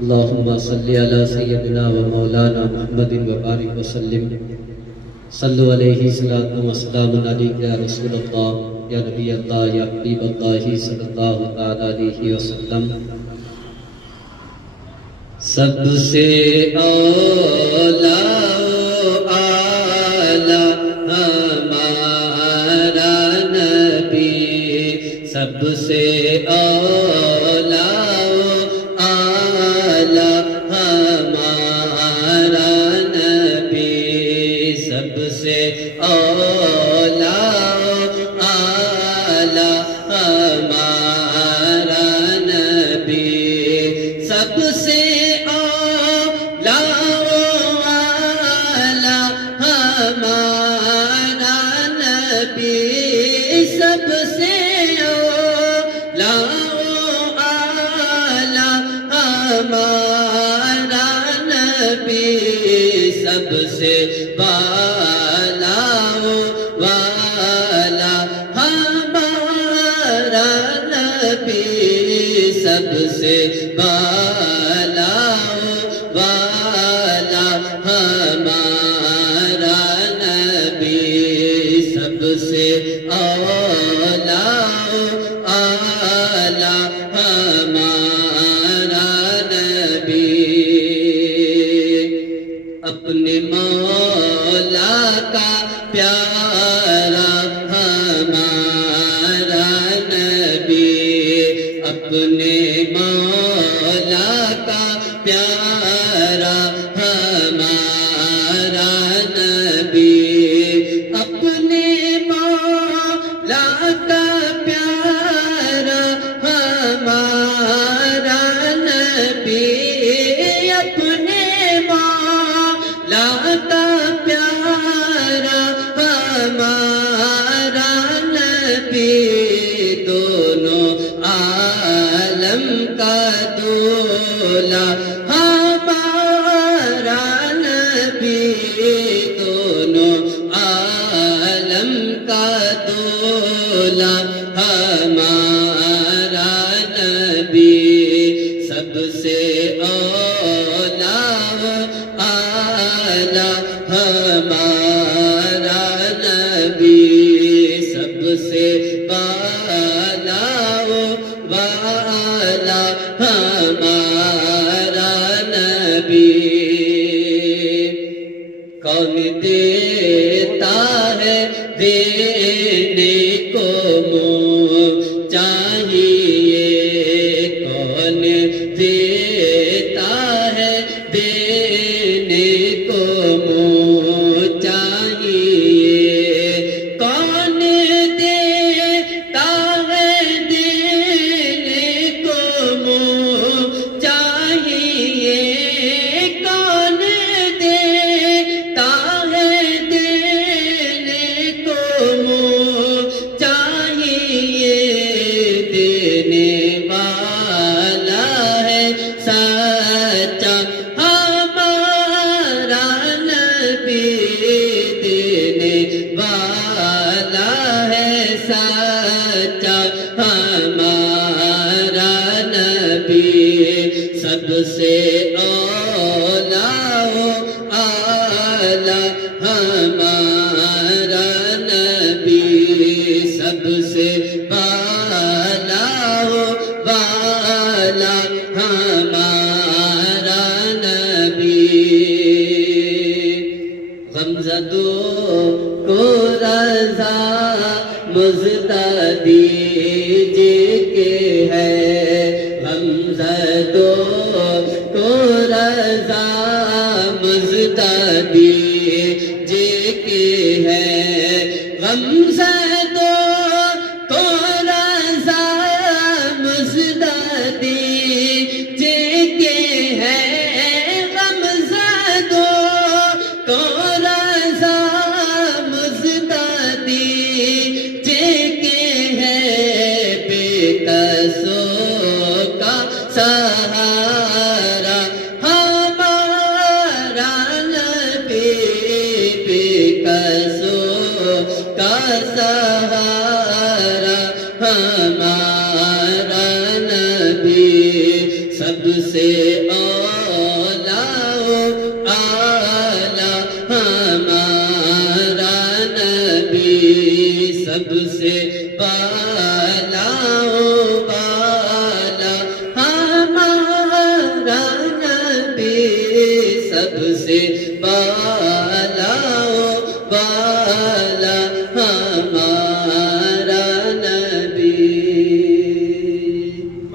اللهم صل على سيدنا ومولانا محمد وبارك وسلم صلوا عليه صلاة وسلام عليك يا رسول الله يا نبي الله يا حبيب الله صلى الله تعالى عليه وسلم. سب سے اولا اعلیٰ ہمارا نبی، سب سے اولا اعلیٰ ہمارا نبی، سب سے اولا اعلیٰ ہمارا نبی، سب سے سب سے اولا اعلیٰ ہمارا نبی، سب سے بالا والا ہمارا نبی، سب سے بالا والا ہمارا نبی، سب سے اولا اعلیٰ ہمارا نبی، اپنے مولا کا پیارا ہمارا نبی، اپنے مولا کا پیارا ہمارا نبی، اپنے مولا کا پیارا ہمارا نبی، اپنے مولا کا پیارا ہمارا نبی، دونوں عالم کا دولا ہمارا نبی، دونوں عالم کا دولا ہمارا نبی، سب سے اولا اعلیٰ ہمارا نبی، سب سے بالا والا ہمارا نبی، کون دیتا ہے دینے کو منہ چاہیے، کون دیتا ہے دینے کو منہ چاہیے، کون دیتا ہے دینے کو منہ چاہیے، کون دیتا ہے دینے کو منہ چاہیے، دینے والا ہے سچا ہمارا نبی، دینے والا ہے سچا ہمارا نبی، سب سے اولا اعلیٰ ہمارا نبی، سب سے بالا والا ہمارا نبی، غمزدوں کو رضا مزدہ دیجیے کہ ہے، غمزدوں کو رضا مزدہ دیجیے کہ ہے، غمزدوں کو رضا مزدہ دیجیے کہ ہے، غمزدوں کو رضا مزدہ دیجیے کہ ہے، بے کسوں کا سہارا ہمارا نبی، بے کسوں کا سہارا ہمارا نبی، سب سب سے اولا اعلی ہمارا نبی سب سے